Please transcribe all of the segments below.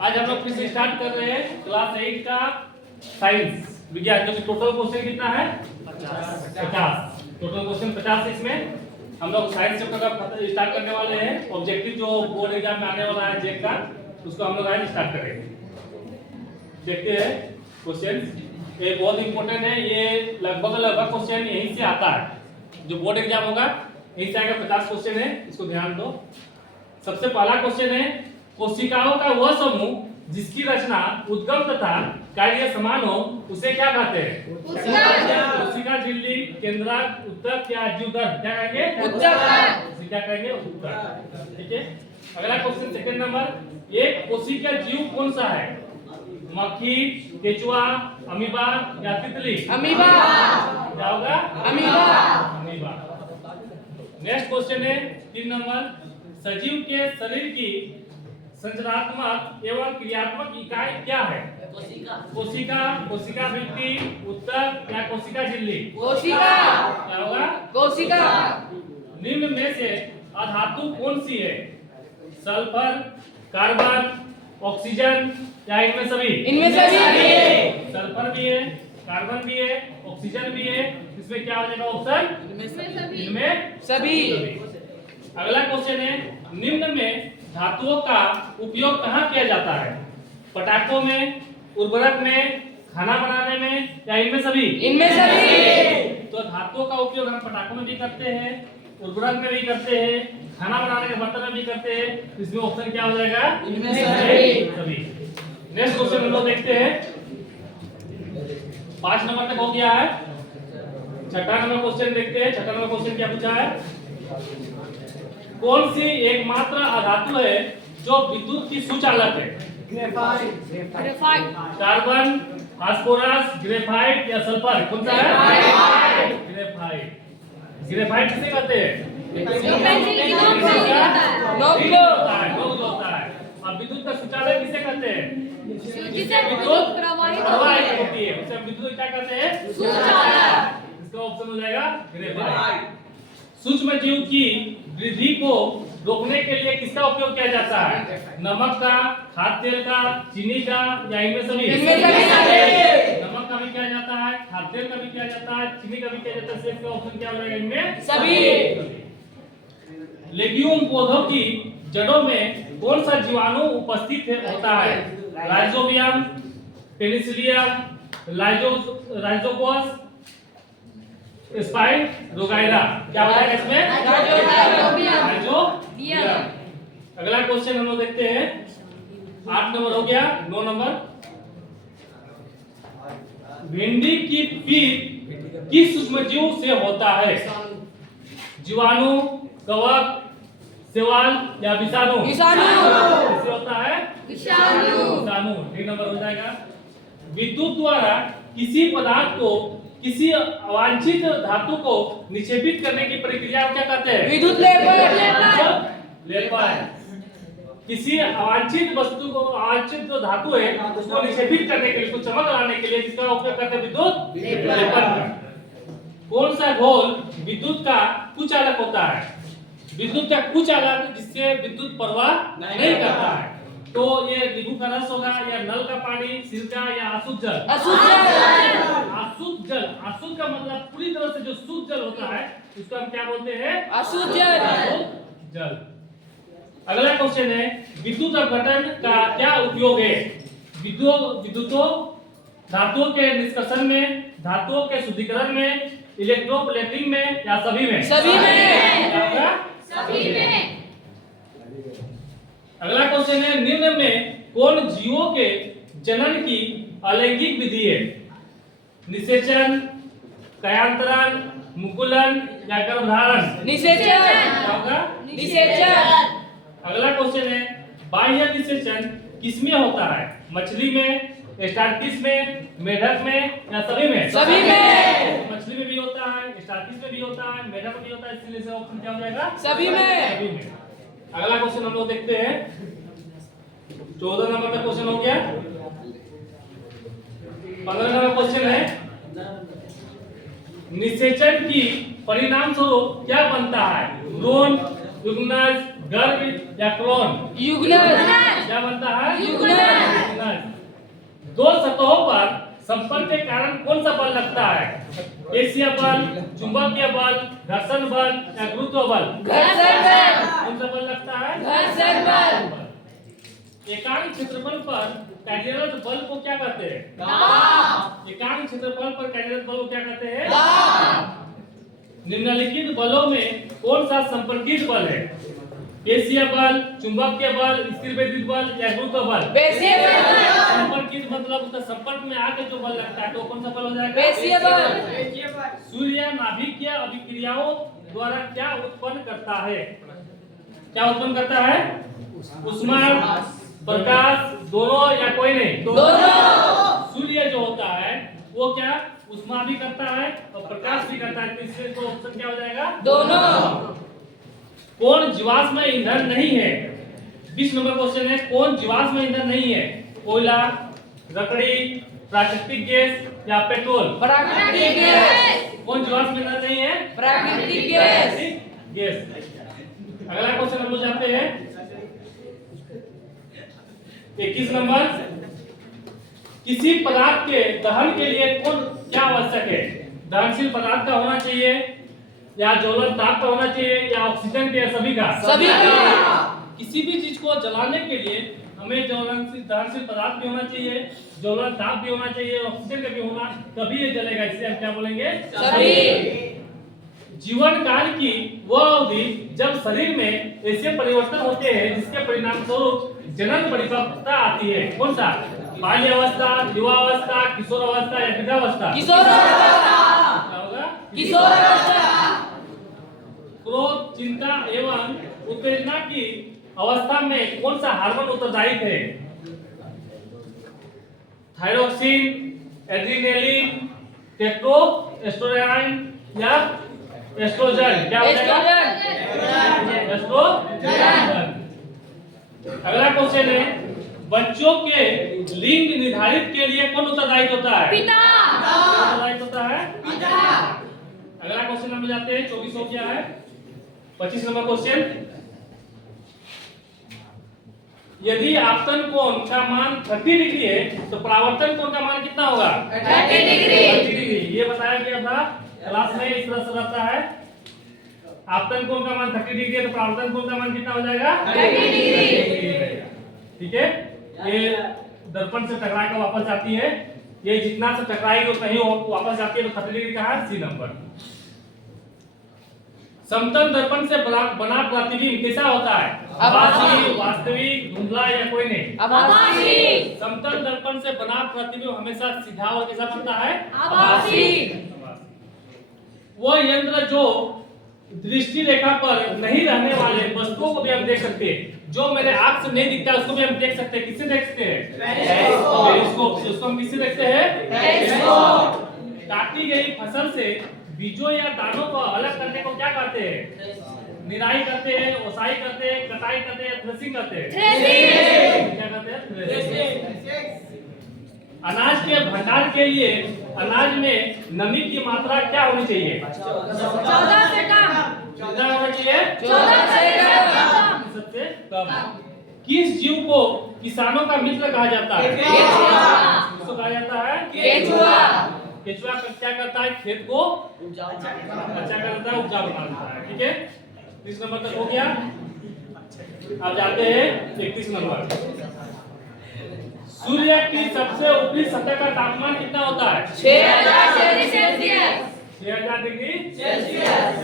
आज हम लोग फिर से स्टार्ट कर रहे हैं क्लास 8 का साइंस विज्ञान, जो कि टोटल क्वेश्चन कितना है 50। Total question 50। इसमें हम लोग साइंस चैप्टर का स्टार्ट करने वाले हैं। ऑब्जेक्टिव जो बोर्ड एग्जाम में आने वाला है जेक का, उसको हम लोग आज स्टार्ट करेंगे। देखते हैं क्वेश्चन, ये बहुत इंपॉर्टेंट है। ये लगभग क्वेश्चन यहीं से आता है। जो बोर्ड एग्जाम होगा यहीं से आएगा। 50 क्वेश्चन है, इसको ध्यान दो। सबसे पहला क्वेश्चन है, कोशिकाओं का वह समूह जिसकी रचना उद्गम तथा कार्य समान हो उसे क्या कहते हैं? कोशिका, झिल्ली, केंद्रक, उत्तक या जीवदर? क्या कहेंगे? उत्तक। क्या कहेंगे? उत्तक। ठीक है। अगला क्वेश्चन सेकंड नंबर, एक कोशिका जीव कौन सा है? मक्खी, केचुआ, अमीबा या तितली? अमीबा। क्या होगा? अमीबा। अमीबा। नेक्स्ट क्वेश्चन है 3 नंबर, सजीव के शरीर की संरचनात्मक एवं क्रियात्मक इकाई क्या है? कोशिका। कोशिका, कोशिका भित्ति, उत्तक या कोशिका झिल्ली? कोशिका। क्या होगा? कोशिका। निम्न में से अधातु कौन सी है? सल्फर, कार्बन, ऑक्सीजन या इनमें सभी? इनमें सभी। सल्फर भी है, कार्बन भी है, ऑक्सीजन भी है। इसमें क्या हो जाएगा ऑप्शन? इनमें सभी। अगला क्वेश्चन है, निम्न में धातुओं का उपयोग कहाँ किया जाता है? पटाखों में, उर्वरक में, खाना बनाने में या इनमें सभी? इनमें सभी। तो धातुओं का उपयोग हम पटाखों में भी करते हैं, उर्वरक में भी करते हैं, खाना बनाने के बर्तन में भी करते हैं। इसमें ऑप्शन क्या हो जाएगा? इनमें सभी। नेक्स्ट क्वेश्चन हम लोग देखते हैं। 5 नंबर तक हो गया है। छठा नंबर क्वेश्चन देखते हैं। छठा नंबर क्वेश्चन क्या पूछा है? कौन सी एकमात्र अधातु है जो विद्युत की सुचालक है? ग्रेफाइट। कार्बन, फास्फोरस, ग्रेफाइट या सल्फर? कौन सा है? ग्रेफाइट। ग्रेफाइट किसे कहते हैं? अब विद्युत का सुचालक किसे कहते हैं? विद्युत प्रवाहित होती है, उसे विद्युत क्या कहते हैं? सुचालक। इसका ऑप्शन हो जाएगा ग्रेफाइट। सूक्ष्म जीव की वृद्धि को रोकने के लिए किसका उपयोग किया जाता है? नमक का, खाद्य तेल का, चीनी का या इनमें सभी? नमक का भी किया जाता है, खाद्य तेल का भी किया जाता है, चीनी का भी किया जाता है। इसका ऑप्शन क्या हो जाएगा? इनमें सभी। लेग्यूम पौधों की जड़ों में कौन सा जीवाणु उपस्थित होता है? Rhizobium, penicillium, rhizopus, spirogyra? क्या होगा इसमें? राइजोबियम। अगला क्वेश्चन हम लोग देखते हैं। 8 नंबर हो गया। 9 नंबर, भिंडी की पीप किस सूक्ष्मजीव से होता है? जीवाणु, कवक, शैवाल या विषाणु? विषाणु। किससे होता है? विषाणु। विषाणु। 3 नंबर हो जाएगा। विद्युत द्वारा किसी पदार्थ को, किसी अवांछित धातु को निक्षेपित करने की प्रक्रिया को क्या कहते हैं? विद्युत लेपन। किसी अवांछित वस्तु को, अवांछित जो धातु है उसको निक्षेपित करने के लिए, उसको चमक लाने के लिए किसका उपयोग करते हैं? विद्युत लेपन। कौन सा घोल विद्युत का कुचालक होता है? विद्युत का कुचालक जिससे विद्युत प्रवाह नहीं करता है। तो ये नींबू का रस होगा या नल का पानी, सिरका या अशुद्ध जल? अशुद्ध जल। अशुद्ध का मतलब पूरी तरह से जो शुद्ध जल होता है उसको हम क्या बोलते हैं? अशुद्ध जल। अगला क्वेश्चन है, विद्युत अपघटन का क्या उपयोग है? विद्युतों, धातुओं के निष्कर्षण में, धातुओं के शुद्धिकरण में, इलेक्ट्रोप्लेटिंग में या सभी में? सभी में। सभी में। अगला क्वेश्चन है, निम्न में कौन जीवों के जनन की अलैंगिक विधि है? निषेचन, कयांतरण, मुकुलन या गर्भधारण? निषेचन। निषेचन। अगला क्वेश्चन है, बाह्य निषेचन किसमें होता है? मछली में, स्टारफिश में, मेढक में या सभी में? सभी में। मछली में भी होता है, स्टारफिश में भी होता है, मेढक में भी होता है, इसलिए ऑप्शन क्या हो जाएगा? सभी में। सभी में। अगला क्वेश्चन हम लोग देखते हैं। 14 नंबर का क्वेश्चन हो गया। 15 नंबर क्वेश्चन है, निषेचन की परिणाम स्वरूप क्या बनता है? भ्रूण, युग्मनज, गर्भ या क्लोन? युग्मनज। क्या बनता है? संपर्क के कारण कौन सा बल लगता है? पेशीय बल, चुंबकीय बल, घर्षण बल या गुरुत्व बल? घर्षण बल। कौन सा बल लगता है? घर्षण बल। एकांक क्षेत्रफल पर कार्यरत बल को क्या कहते हैं? दाब। एकांक क्षेत्रफल पर कार्यरत बल को क्या कहते हैं? दाब। निम्नलिखित बलों में कौन सा संपर्कित बल है? पेशीय बल, चुंबकीय बल, स्थिर वैद्युत बल या गुरुत्व बल? पेशीय बल। संपर्कित मतलब उसका संपर्क में आके जो बल लगता है तो कौन सा बल हो जाएगा? पेशीय बल। सूर्य नाभिकीय अभिक्रियाओं द्वारा क्या उत्पन्न करता है? क्या उत्पन्न करता है? ऊष्मा, प्रकाश, दोनों या कोई नहीं? दोनों। सूर्य जो होता है वो क्या ऊष्मा भी करता है और प्रकाश भी करता है, तो इससे तो ऑप्शन क्या हो जाएगा? दोनों। कौन जीवाश्म ईंधन नहीं है? 20 नंबर क्वेश्चन है, कौन जीवाश्म ईंधन नहीं है? कोयला, लकड़ी, प्राकृतिक गैस या पेट्रोल? प्राकृतिक गैस। कौन जीवाश्म ईंधन नहीं है? प्राकृतिक गैस। गैस। अगला क्वेश्चन हम लोग जाते हैं 21 नंबर। किसी पदार्थ के दहन के लिए कौन क्या आवश्यक है? दहनशील पदार्थ का होना चाहिए या ज्वलन ताप का होना चाहिए या ऑक्सीजन के, सभी का? सभी का। किसी भी चीज को जलाने के लिए हमें ज्वलनशील दहनशील पदार्थ भी होना चाहिए, ज्वलन ताप भी होना चाहिए, ऑक्सीजन का भी होना, तभी ये जलेगा। इससे हम क्या बोलेंगे? सभी। जीवन काल की वह अवधि जब शरीर में ऐसे परिवर्तन होते हैं जिसके परिणाम स्वरूप जनन परिपक्वता आती है। कौन सा? बाल्यावस्था, युवावस्था, किशोरावस्था या वृद्धावस्था? किशोरावस्था। क्या होगा? किशोरावस्था। क्रोध, चिंता एवं उत्तेजना की अवस्था में कौन सा हार्मोन उत्तरदायी है? थायरोक्सिन, एड्रेनालिन, टेस्टोस्टेरोन या एस्ट्रोजन? क्या हो जाएगा? एस्ट्रोजन। अगला क्वेश्चन है, बच्चों के लिंग निर्धारित के लिए कौन उत्तरदायी होता है? पिता। उत्तरदायी होता है पिता। अगला क्वेश्चन हम जाते हैं 24 हो गया है। 25 नंबर क्वेश्चन, यदि आपतन कोण का मान 30 डिग्री है तो परावर्तन कोण का मान कितना होगा? 30 डिग्री। 30 डिग्री। ये बताया गया था क्लास में, इस तरह से रहता है। आपतन कोण का मान 30 डिग्री है तो परावर्तन कोण का मान कितना हो जाएगा? 30 डिग्री। ठीक है, ये दर्पण से टकरा कर वापस आती है, ये जितना से टकराएगी उतना ही वापस आती है, तो 30 डिग्री का है सी नंबर। समतल दर्पण से बना प्रतिबिंब कैसा होता है? आभासी, वास्तविक, धुंधला या कोई नहीं? आभासी। समतल दर्पण से बना प्रतिबिंब हमेशा सीधा और कैसा बनता है? आभासी। वो यंत्र जो दृष्टि रेखा पर नहीं रहने वाले वस्तुओं को भी हम देख सकते हैं। जो मेरे आंख से नहीं दिखता उसको भी हम देख सकते हैं। किससे देखते हैं? टेलीस्कोप से। उसको हम किससे देखते हैं? टेलीस्कोप। काटी गई फसल से बीजों या दानों को अलग करने को क्या कहते हैं? निराई करते हैं, ओसाई करते हैं, कटाई करते हैं, थ्रेसिंग करते हैं? क्या करते हैं? थ्रेसिंग। अनाज के भंडार के लिए अनाज में नमी की मात्रा क्या होनी चाहिए? 14 से कम। कितना होना चाहिए? 14 से कम। सबसे कम। किस जीव को किसानों का मित्र कहा जाता है? किसको कहा जाता है? केचुआ। केचुआ क्या करता है? खेत को अच्छा करता है, उपजाऊ बना देता है। ठीक है, 30 नंबर तक हो गया। अब जाते हैं 31 नंबर। सूर्य की सबसे ऊपरी सतह का तापमान कितना होता है? 6000 डिग्री सेल्सियस। 6000 degree Celsius.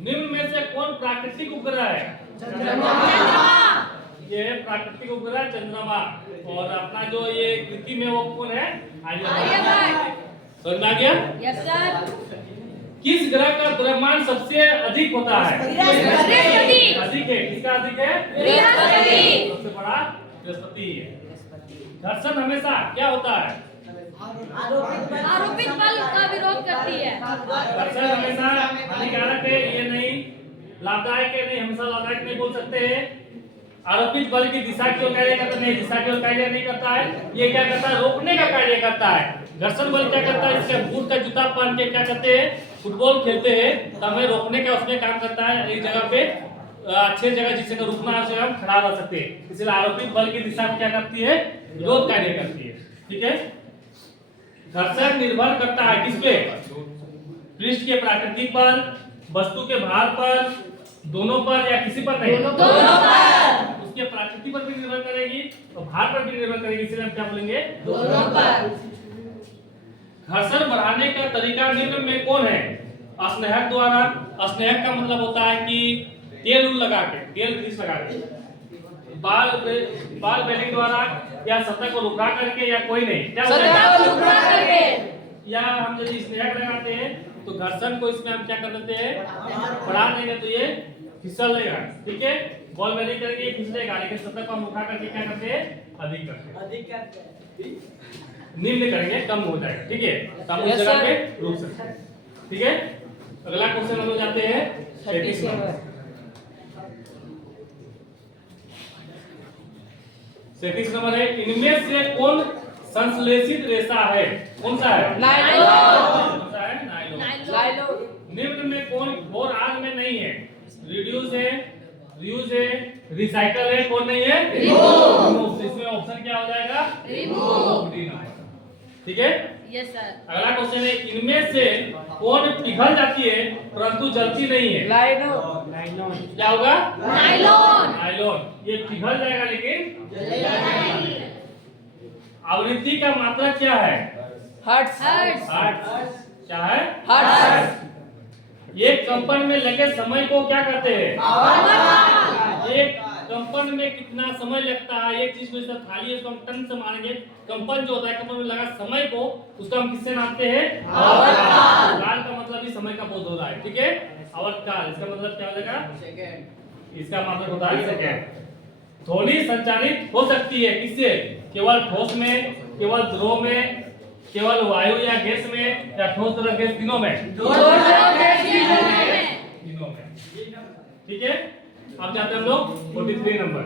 निम्न में से कौन प्राकृतिक उपग्रह है? चंद्रमा। ये है प्राकृतिक उपग्रह चंद्रमा। और अपना जो ये कृत्रिम है वो कौन है? आर्यभट्ट। समझ में आ गया? Yes sir. किस ग्रह का द्रव्यमान सबसे अधिक होता है? बृहस्पति। अधिक है, किसका अधिक है? बृहस्पति। सबसे बड़ा बृहस्पति है। घर्षण हमेशा क्या होता है? आरोपित बल का विरोध करती है। घर्षण हमेशा हानिकारक है, ये नहीं लाभदायक है, नहीं हमेशा लाभदायक नहीं बोल सकते हैं। आरोपित बल की दिशा की ओर कार्य करता नहीं, दिशा की ओर कार्य नहीं करता है। ये क्या करता है? रोकने का कार्य करता है। घर्षण बल क्या करता है? इससे बूट का जूता पहन के क्या करते हैं? फुटबॉल खेलते हैं, तो हमें रोकने का उसमें काम करता है। एक जगह पे अच्छे जगह जिस जगह रुकना है उस जगह हम खड़ा रह सकते हैं। इसलिए आरोपित बल की दिशा क्या करती है? विरोध कार्य करती है। ठीक है, घर्षण निर्भर करता है किस पे? पृष्ठ के प्रकृति पर, वस्तु के भार पर, दोनों पर या किसी पर नहीं? दोनों पर। उसके प्रकृति पर भी निर्भर करेगी और भार पर भी निर्भर करेगी, इसलिए हम क्या बोलेंगे? दोनों पर। घर्षण बढ़ाने का तरीका निम्न में कौन है? स्नेहक द्वारा। स्नेहक का मतलब होता है कि तेल लगा के, तेल ग्रीस लगा के, बाल बेलिंग द्वारा, या सतह को रुका करके, या कोई नहीं, क्या सतह को रुका करके, या हम यदि स्नेहक लगाते हैं तो घर्षण को इसमें हम क्या कर देते हैं? बढ़ा देंगे तो ये फिसलेगा, ठीक है? बॉल बेलिंग करेंगे ये फिसलेगा, लेकिन सतह को हम उठा करके क्या करते हैं? अधिक करते हैं, निम्न करेंगे, कम हो जाएगा, ठीक है? तो हम उस जगह पे रुक सकते हैं, ठीक है? अगला क्वेश्चन हम लोग जाते हैं 37 नंबर। 37 नंबर है, इनमें से कौन संश्लेषित रेशा है? कौन सा है? नायलॉन। कौन सा है? नायलॉन। नायलॉन। निम्न में कौन और आर में नहीं है? रिड्यूस है, रीयूज है, रिसाइकल है, कौन नहीं है? रिमूव। इसमें ऑप्शन क्या हो जाएगा? रिमूव, ठीक है? Yes sir. अगला क्वेश्चन है, इनमें से कौन पिघल जाती है परंतु जलती नहीं है? नायलॉन। क्या होगा? नायलॉन। नायलॉन। ये पिघल जाएगा लेकिन आवृत्ति का मात्रा क्या है? हर्ट्ज। हर्ट्ज। क्या है? हर्ट्ज। एक कंपन में लगे समय को क्या कहते हैं? एक कंपन में कितना समय लगता है? एक चीज को इस तरह थाली है, उसको हम टन से मानेंगे। कंपन जो होता है, कंपन में लगा समय को, उसको हम किससे नापते हैं? आवर्तकाल। काल का मतलब ही समय का बोध हो रहा है, ठीक है? आवर्तकाल, इसका मतलब क्या हो जाएगा? सेकंड। इसका मतलब होता है सेकंड। ध्वनि संचारित हो सकती है किससे? केवल ठोस में, केवल द्रव में, केवल वायु या गैस में, या ठोस तरल गैस, तीनों में? तीनों में, ठीक है? अब जाते हैं हम लोग 43 नंबर।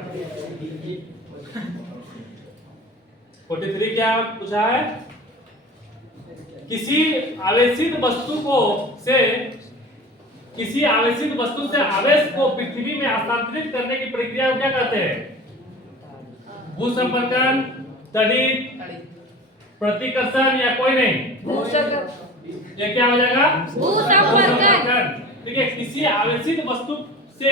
43 क्या पूछा है? किसी आवेशित वस्तु से आवेश को पृथ्वी में हस्तांतरित करने की प्रक्रिया को क्या कहते हैं? भूसंपर्कन, तड़ित, प्रतिकर्षण, या कोई नहीं? ये क्या हो जाएगा? भूसंपर्कन, ठीक है? किसी आवेशित वस्तु से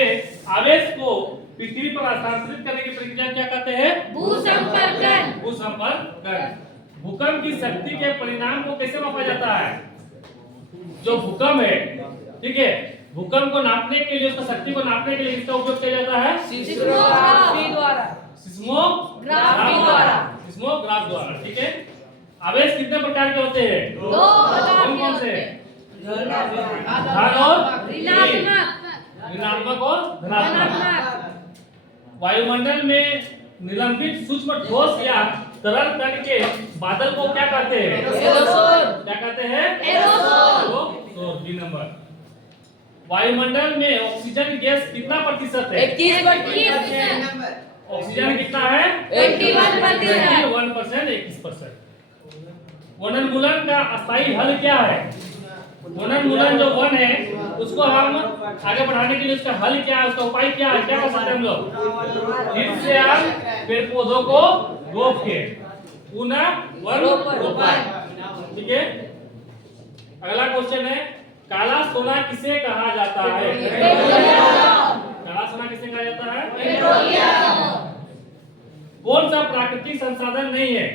आवेश को पृथ्वी पर हस्तांतरित करने की प्रक्रिया क्या कहते हैं? भूसंपर्कन। भूसंपर्कन। भूकंप की शक्ति के परिणाम को कैसे मापा जाता है? जो भूकंप है, ठीक है, भूकंप को नापने के लिए, उसका शक्ति को नापने के लिए इसका उपयोग किया जाता है? सिस्मोग्राफी द्वारा। सिस्मोग्राफ द्वारा, ठीक है? आवेश कितने प्रकार के होते हैं? दो प्रकार के कौन से? होते और ऋणात्मक और धनात्मक। वायुमंडल में निलंबित सूक्ष्म ठोस या तरल कण के बादल को क्या कहते हैं? एरोसोल। क्या कहते हैं? एरोसोल। 2 नंबर। वायुमंडल में ऑक्सीजन गैस कितना प्रतिशत है? 21%। ऑक्सीजन कितना है? 21%। 1%, 21%। वनोन्मूलन का अस्थायी हल क्या है? वनोन्मूलन जो वन है, उसको हम आगे बढ़ाने के लिए उसका हल क्या है, उसका उपाय क्या है? क्या कर सकते हैं हम लोग? फिर से हम पेड़ पौधों को रोप के पुनः वन रोपाएं, ठीक है? अगला क्वेश्चन है, काला सोना किसे कहा जाता है? काला सोना किसे कहा जाता है? कौन सा प्राकृतिक संसाधन नहीं है?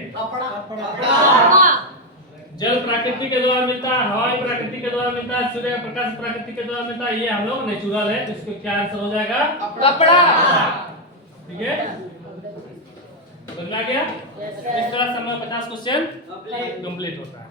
जल प्रकृति के द्वारा मिलता है, हवा प्रकृति के द्वारा मिलता है, सूर्य प्रकाश प्रकृति के द्वारा मिलता है। ये हम लोग नेचुरल है, तो इसको क्या आंसर हो जाएगा? कपड़ा। ठीक है, समझ में आ गया? इस तरह से हमारा 50 क्वेश्चन कंप्लीट होता है।